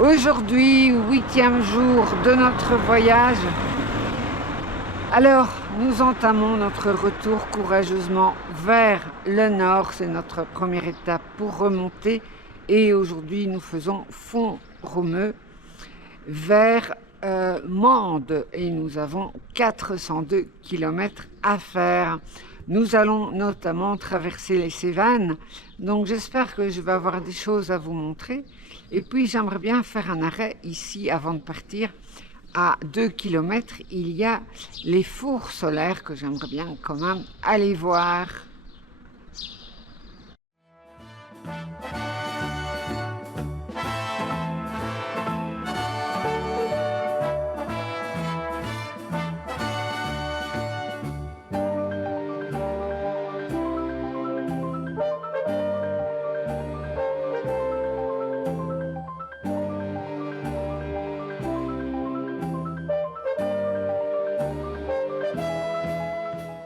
Aujourd'hui, 8e jour de notre voyage. Alors, nous entamons notre retour courageusement vers le nord. C'est notre première étape pour remonter. Et aujourd'hui, nous faisons Font-Romeu vers Mende. Et nous avons 402 km à faire. Nous allons notamment traverser les Cévennes. Donc j'espère que je vais avoir des choses à vous montrer. Et puis j'aimerais bien faire un arrêt ici avant de partir. À 2 km, il y a les fours solaires que j'aimerais bien quand même aller voir.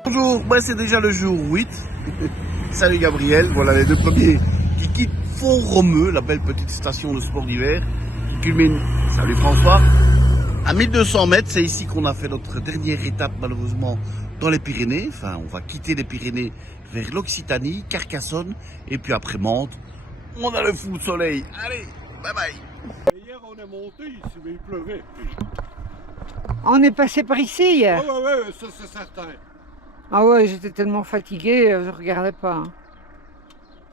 Bonjour, moi c'est déjà le jour 8. Salut Gabriel, voilà les deux premiers qui quittent Font-Romeu, la belle petite station de sport d'hiver, qui culmine, salut François, à 1200 mètres. C'est ici qu'on a fait notre dernière étape malheureusement dans les Pyrénées. Enfin, on va quitter les Pyrénées vers l'Occitanie, Carcassonne, et puis après Mende, on a le full soleil. Allez, bye bye. Hier on est monté ici, mais il pleuvait. On est passé par ici hier. Ouais, ça c'est certain. Ah ouais, j'étais tellement fatiguée, je regardais pas. Hein.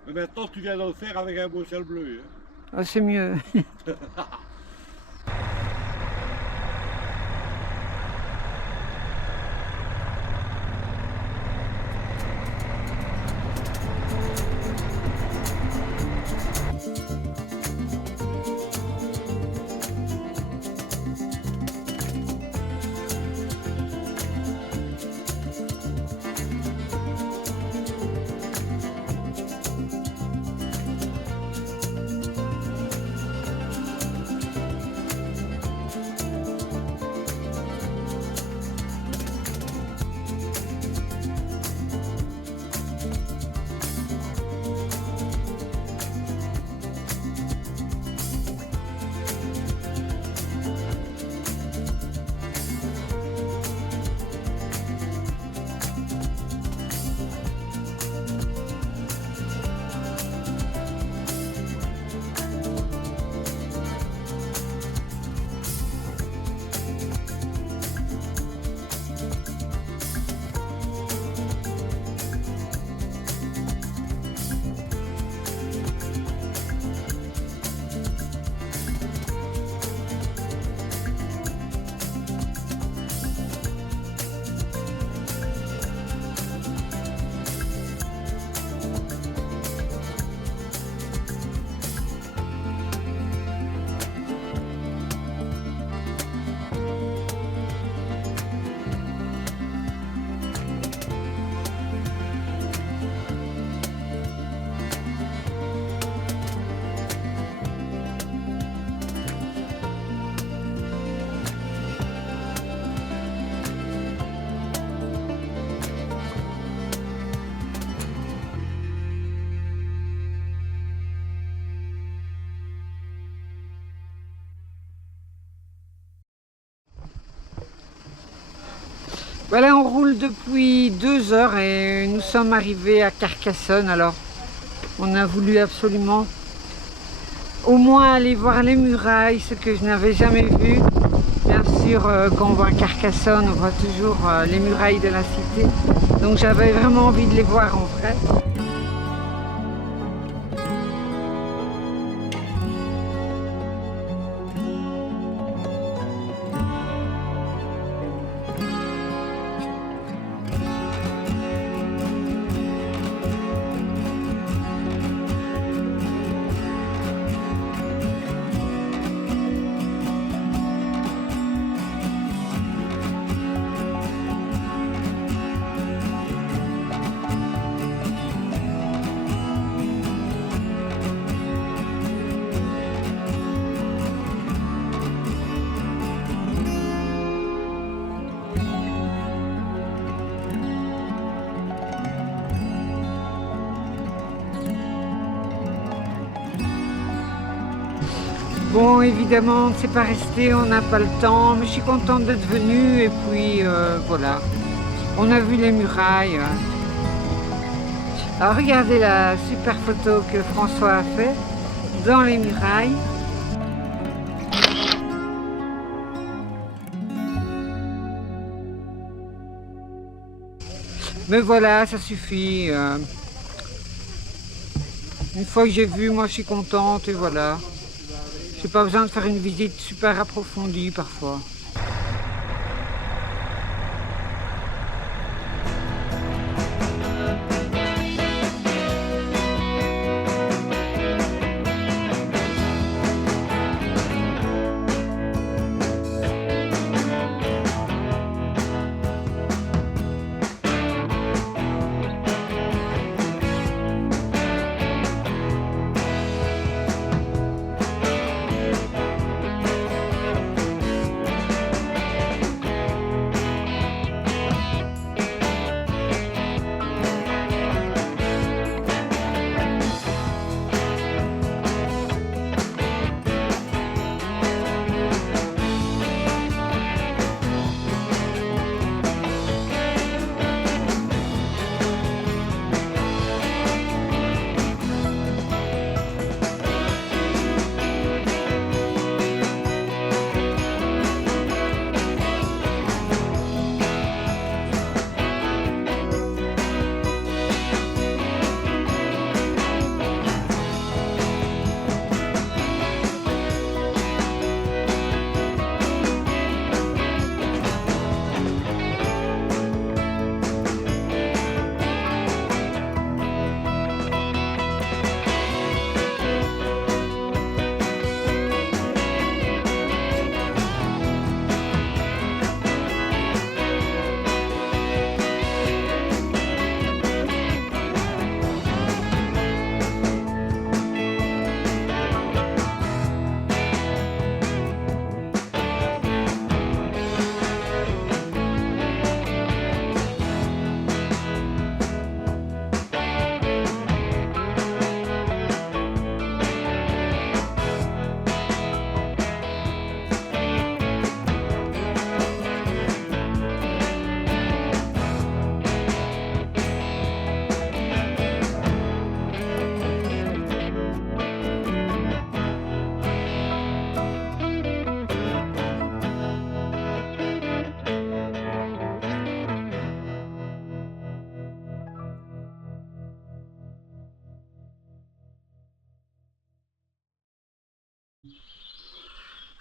Mais maintenant tu viens de le faire avec un beau ciel bleu. Hein. Ah, c'est mieux. Voilà, on roule depuis 2 heures et nous sommes arrivés à Carcassonne. Alors, on a voulu absolument au moins aller voir les murailles, ce que je n'avais jamais vu. Bien sûr, quand on va à Carcassonne, on voit toujours les murailles de la cité. Donc j'avais vraiment envie de les voir en vrai. Bon, évidemment, on ne s'est pas resté, on n'a pas le temps, mais je suis contente d'être venue et puis voilà. On a vu les murailles. Alors regardez la super photo que François a fait dans les murailles. Mais voilà, ça suffit. Une fois que j'ai vu, moi je suis contente et voilà. J'ai pas besoin de faire une visite super approfondie parfois.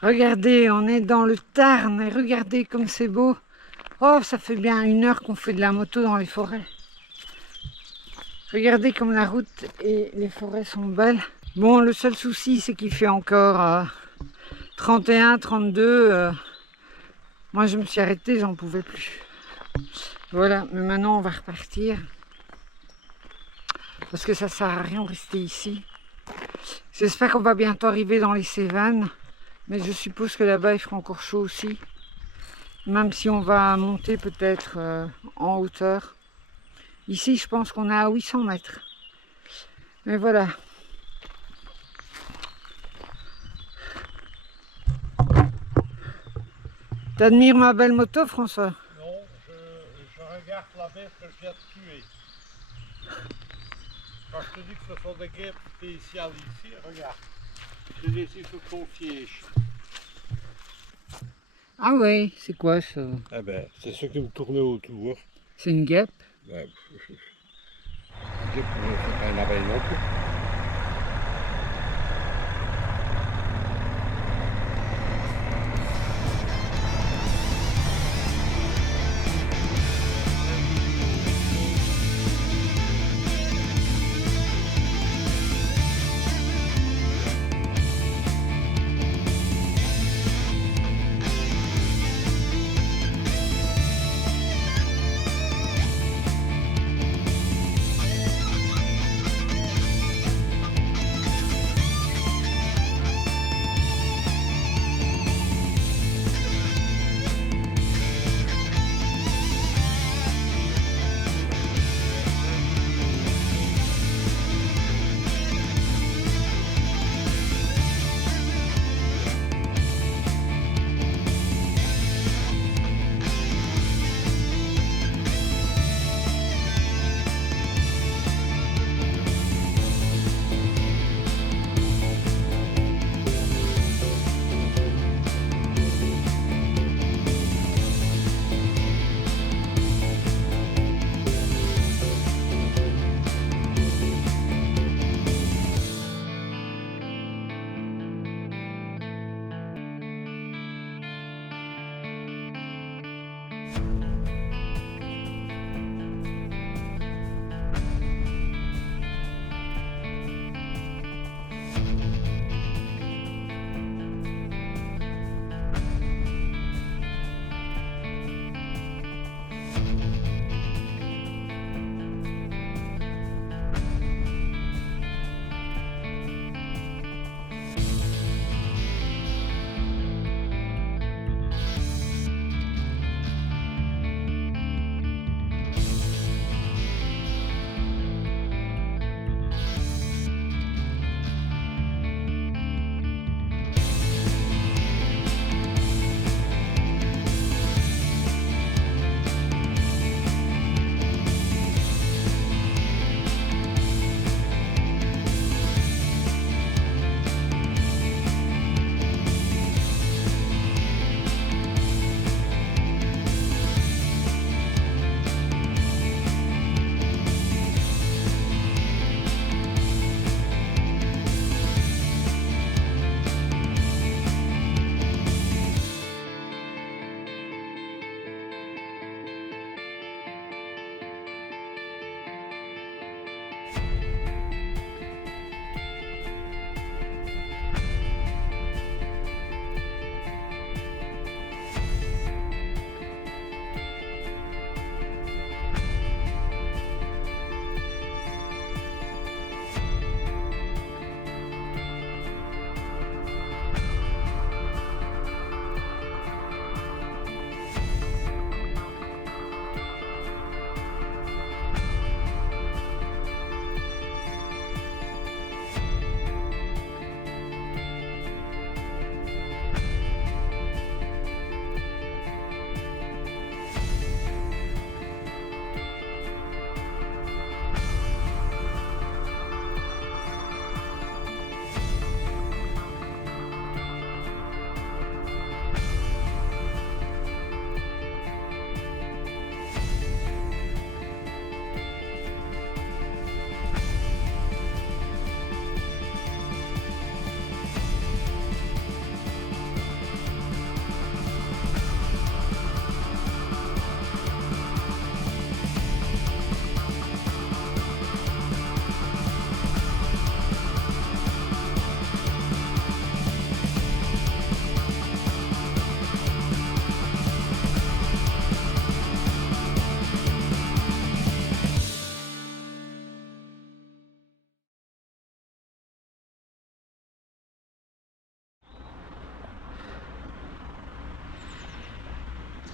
Regardez, on est dans le Tarn et regardez comme c'est beau. Oh, ça fait bien 1 heure qu'on fait de la moto dans les forêts. Regardez comme la route et les forêts sont belles. Bon, le seul souci, c'est qu'il fait encore 31, 32. Moi, je me suis arrêtée, j'en pouvais plus. Voilà, mais maintenant, on va repartir. Parce que ça sert à rien de rester ici. J'espère qu'on va bientôt arriver dans les Cévennes. Mais je suppose que là-bas, il fera encore chaud aussi. Même si on va monter peut-être en hauteur. Ici, je pense qu'on est à 800 mètres. Mais voilà. T'admires ma belle moto, François? Non, je regarde la bête que je viens de tuer. Quand je te dis que ce sont des guêpes spéciales ici, regarde. Je l'ai laissé sur ton siège. Ah oui, c'est quoi ça? Eh ben, c'est ce qui me tournait autour. C'est une guêpe? Ben, guêpe, c'est pas une abeille non plus.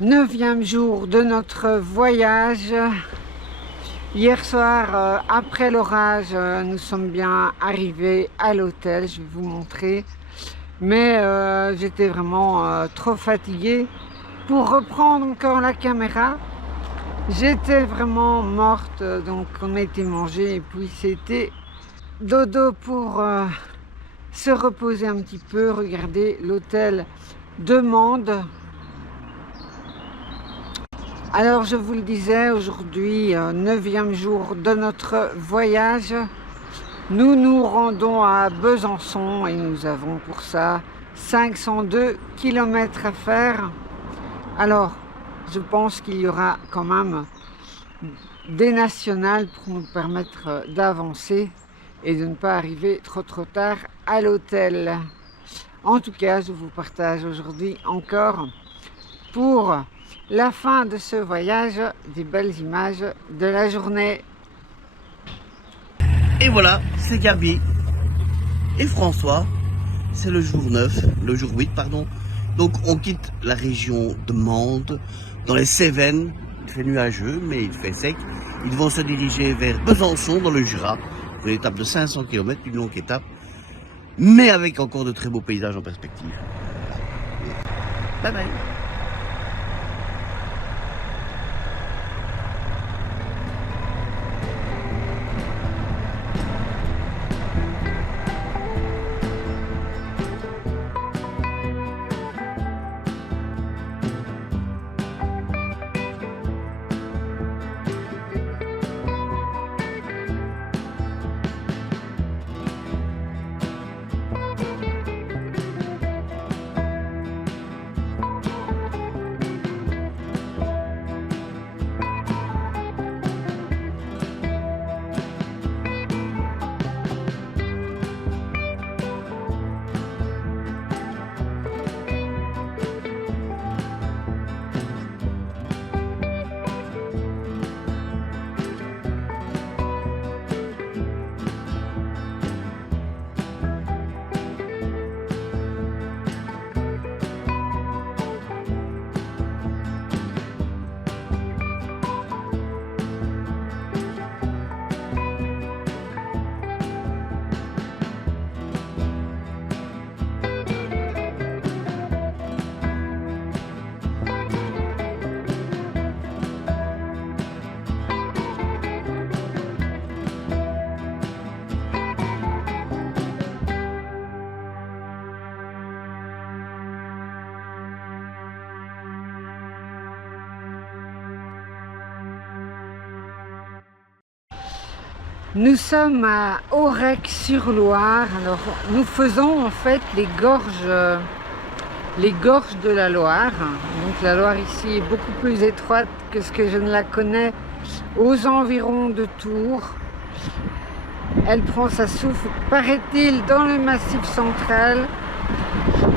9e jour de notre voyage. Hier soir, après l'orage, nous sommes bien arrivés à l'hôtel, je vais vous montrer. Mais j'étais vraiment trop fatiguée pour reprendre encore la caméra. J'étais vraiment morte, donc on a été manger et puis c'était dodo pour se reposer un petit peu. Regardez, l'hôtel demande. Alors je vous le disais, aujourd'hui, 9e jour de notre voyage, nous nous rendons à Besançon et nous avons pour ça 502 km à faire. Alors, je pense qu'il y aura quand même des nationales pour nous permettre d'avancer et de ne pas arriver trop tard à l'hôtel. En tout cas, je vous partage aujourd'hui encore pour la fin de ce voyage, des belles images de la journée. Et voilà, c'est Gabi et François. C'est le jour 9, le jour 8, pardon. Donc on quitte la région de Mende, dans les Cévennes. Il fait nuageux, mais il fait sec. Ils vont se diriger vers Besançon, dans le Jura. Une étape de 500 km, une longue étape, mais avec encore de très beaux paysages en perspective. Bye bye. Nous sommes à Aurec-sur-Loire. Alors, nous faisons en fait les gorges de la Loire. Donc la Loire ici est beaucoup plus étroite que ce que je ne la connais aux environs de Tours. Elle prend sa souffle, paraît-il, dans le Massif central.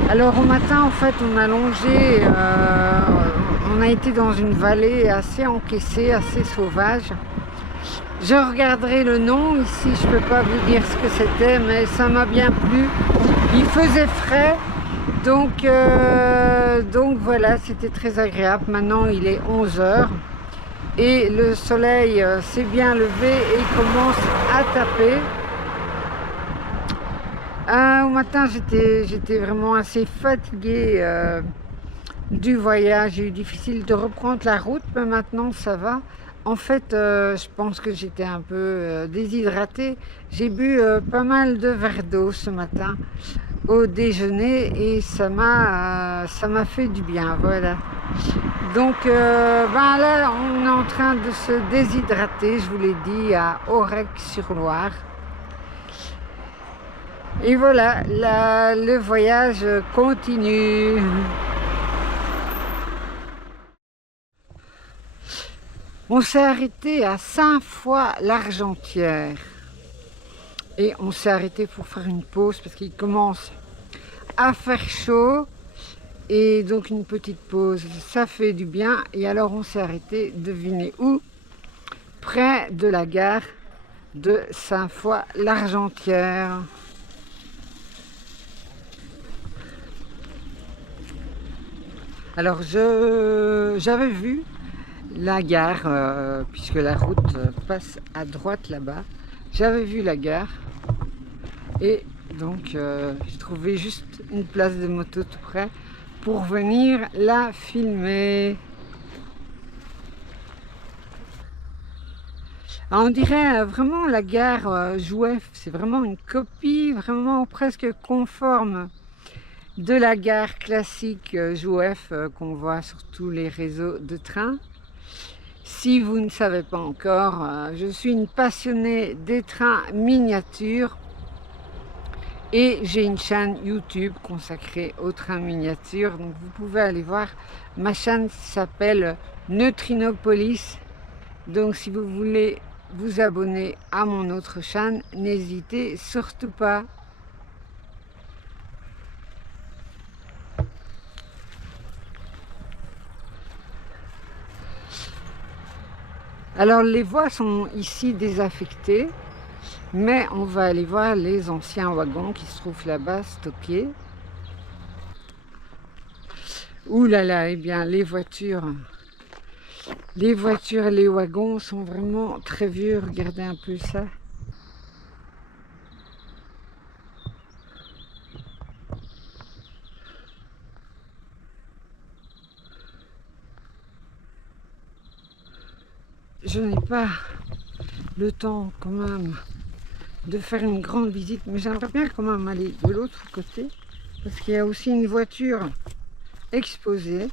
Alors au matin, en fait, on a longé, on a été dans une vallée assez encaissée, assez sauvage. Je regarderai le nom, ici je ne peux pas vous dire ce que c'était, mais ça m'a bien plu. Il faisait frais, donc voilà, c'était très agréable. Maintenant il est 11 h et le soleil s'est bien levé et il commence à taper. Au matin j'étais vraiment assez fatiguée du voyage, j'ai eu difficile de reprendre la route, mais maintenant ça va. En fait, je pense que j'étais un peu déshydratée. J'ai bu pas mal de verres d'eau ce matin au déjeuner et ça m'a fait du bien, voilà. Donc, ben là, on est en train de se déshydrater, je vous l'ai dit, à Aurec-sur-Loire. Et voilà, le voyage continue. On s'est arrêté à Saint-Foy-l'Argentière et on s'est arrêté pour faire une pause parce qu'il commence à faire chaud et donc une petite pause, ça fait du bien. Et alors on s'est arrêté, devinez où? Près de la gare de Saint-Foy-l'Argentière. Alors j'avais vu la gare, puisque la route passe à droite là-bas. J'avais vu la gare et donc j'ai trouvé juste une place de moto tout près pour venir la filmer. Alors, on dirait vraiment la gare Jouef, c'est vraiment une copie vraiment presque conforme de la gare classique Jouef qu'on voit sur tous les réseaux de train. Si vous ne savez pas encore, je suis une passionnée des trains miniatures et j'ai une chaîne YouTube consacrée aux trains miniatures. Donc vous pouvez aller voir, ma chaîne s'appelle Neutrinopolis. Donc si vous voulez vous abonner à mon autre chaîne, n'hésitez surtout pas. Alors les voies sont ici désaffectées, mais on va aller voir les anciens wagons qui se trouvent là-bas stockés. Ouh là là, eh bien les voitures et les wagons sont vraiment très vieux, regardez un peu ça. Je n'ai pas le temps quand même de faire une grande visite, mais j'aimerais bien quand même aller de l'autre côté, parce qu'il y a aussi une voiture exposée.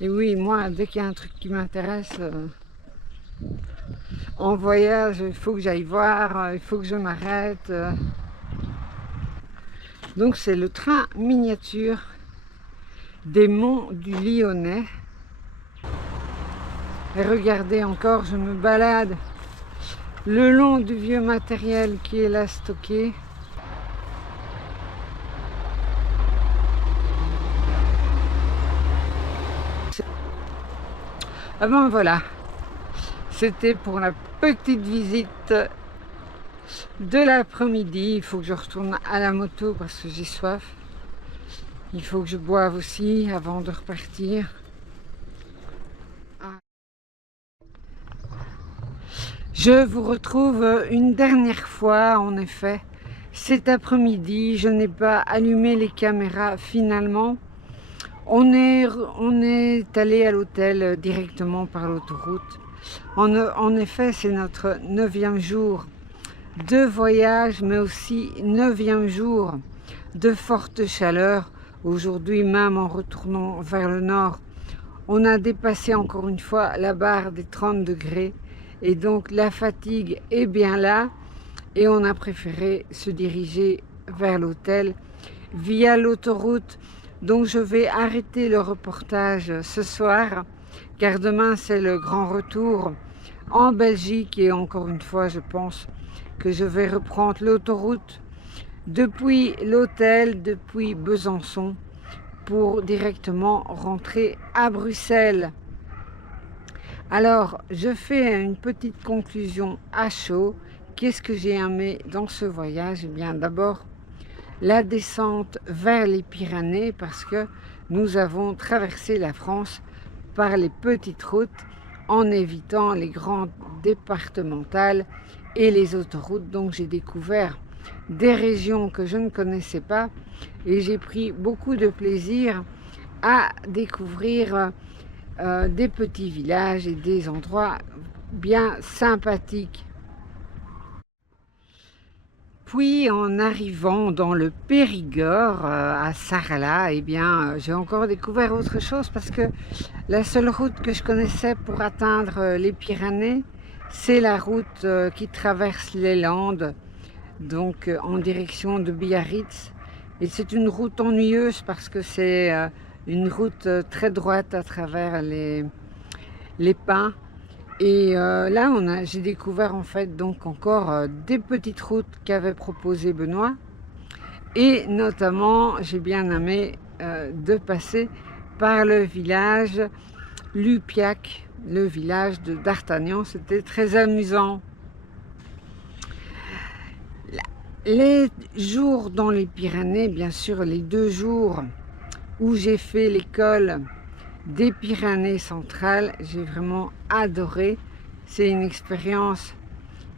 Et oui, moi, dès qu'il y a un truc qui m'intéresse, en voyage, il faut que j'aille voir, il faut que je m'arrête. Donc c'est le train miniature des Monts du Lyonnais. Et regardez encore, je me balade le long du vieux matériel qui est là stocké. Ah ben voilà, c'était pour la petite visite de l'après-midi. Il faut que je retourne à la moto parce que j'ai soif. Il faut que je boive aussi avant de repartir. Je vous retrouve une dernière fois, en effet. Cet après-midi, je n'ai pas allumé les caméras finalement. On est allé à l'hôtel directement par l'autoroute. En effet, c'est notre 9e jour de voyage, mais aussi 9e jour de forte chaleur. Aujourd'hui, même en retournant vers le nord, on a dépassé encore une fois la barre des 30 degrés. Et donc la fatigue est bien là. Et on a préféré se diriger vers l'hôtel via l'autoroute. Donc je vais arrêter le reportage ce soir, car demain c'est le grand retour en Belgique. Et encore une fois, je pense que je vais reprendre l'autoroute depuis l'hôtel, depuis Besançon, pour directement rentrer à Bruxelles. Alors, je fais une petite conclusion à chaud. Qu'est-ce que j'ai aimé dans ce voyage? Eh bien, d'abord, la descente vers les Pyrénées, parce que nous avons traversé la France par les petites routes en évitant les grandes départementales et les autoroutes. Donc j'ai découvert des régions que je ne connaissais pas et j'ai pris beaucoup de plaisir à découvrir des petits villages et des endroits bien sympathiques. Puis en arrivant dans le Périgord, à Sarlat, eh bien j'ai encore découvert autre chose, parce que la seule route que je connaissais pour atteindre les Pyrénées, c'est la route qui traverse les Landes, donc en direction de Biarritz. Et c'est une route ennuyeuse parce que c'est une route très droite à travers les pins. Et là, j'ai découvert en fait donc encore des petites routes qu'avait proposé Benoît. Et notamment, j'ai bien aimé de passer par le village Lupiac, le village de D'Artagnan. C'était très amusant. Les jours dans les Pyrénées, bien sûr, les 2 jours où j'ai fait l'école des Pyrénées centrales, j'ai vraiment adoré. C'est une expérience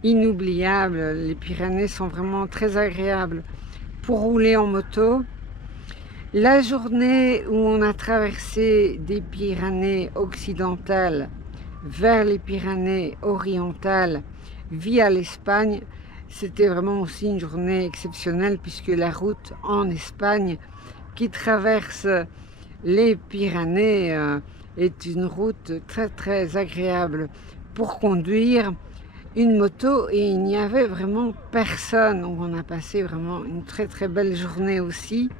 inoubliable. Les Pyrénées sont vraiment très agréables pour rouler en moto. La journée où on a traversé des Pyrénées occidentales vers les Pyrénées orientales via l'Espagne, c'était vraiment aussi une journée exceptionnelle puisque la route en Espagne qui traverse les Pyrénées est une route très très agréable pour conduire une moto et il n'y avait vraiment personne. Donc on a passé vraiment une très très belle journée aussi.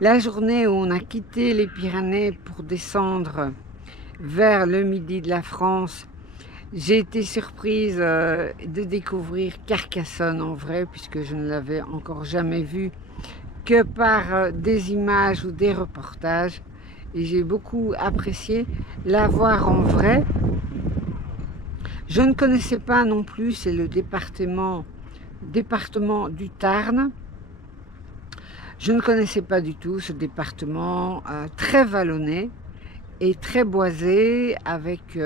La journée où on a quitté les Pyrénées pour descendre vers le midi de la France, j'ai été surprise de découvrir Carcassonne en vrai, puisque je ne l'avais encore jamais vu que par des images ou des reportages. Et j'ai beaucoup apprécié la voir en vrai. Je ne connaissais pas non plus, c'est le département du Tarn. Je ne connaissais pas du tout ce département très vallonné et très boisé, avec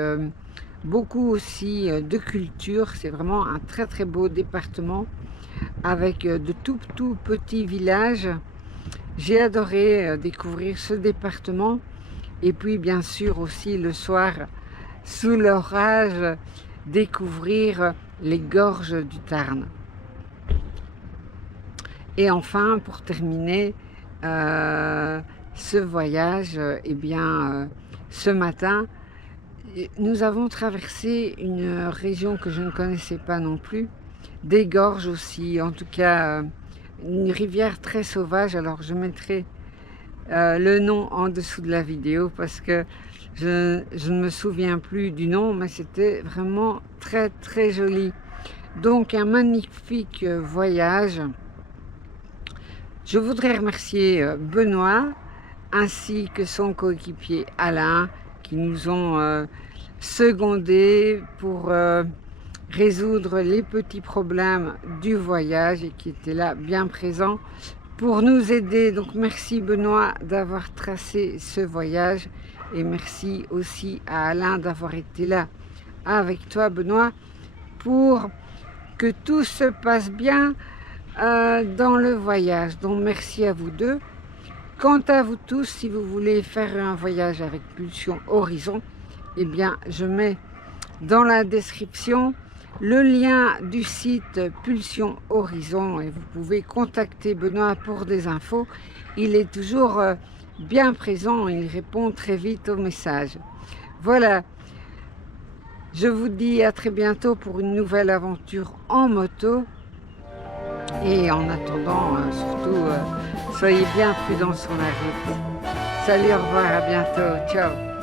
beaucoup aussi de culture. C'est vraiment un très très beau département avec de tout petits villages. J'ai adoré découvrir ce département et puis bien sûr aussi le soir sous l'orage découvrir les gorges du Tarn. Et enfin, pour terminer ce voyage, eh bien, ce matin, nous avons traversé une région que je ne connaissais pas non plus, des gorges aussi, en tout cas une rivière très sauvage. Alors je mettrai le nom en dessous de la vidéo parce que je ne me souviens plus du nom, mais c'était vraiment très très joli. Donc un magnifique voyage. Je voudrais remercier Benoît ainsi que son coéquipier Alain qui nous ont secondés pour résoudre les petits problèmes du voyage et qui étaient là bien présents pour nous aider. Donc merci Benoît d'avoir tracé ce voyage et merci aussi à Alain d'avoir été là avec toi Benoît pour que tout se passe bien dans le voyage. Donc merci à vous deux. Quant à vous tous, si vous voulez faire un voyage avec Pulsion Horizon, eh bien je mets dans la description le lien du site Pulsion Horizon et vous pouvez contacter Benoît pour des infos. Il est toujours bien présent, il répond très vite aux messages. Voilà, je vous dis à très bientôt pour une nouvelle aventure en moto. Et en attendant, surtout, soyez bien prudents sur la route. Salut, au revoir, à bientôt, ciao.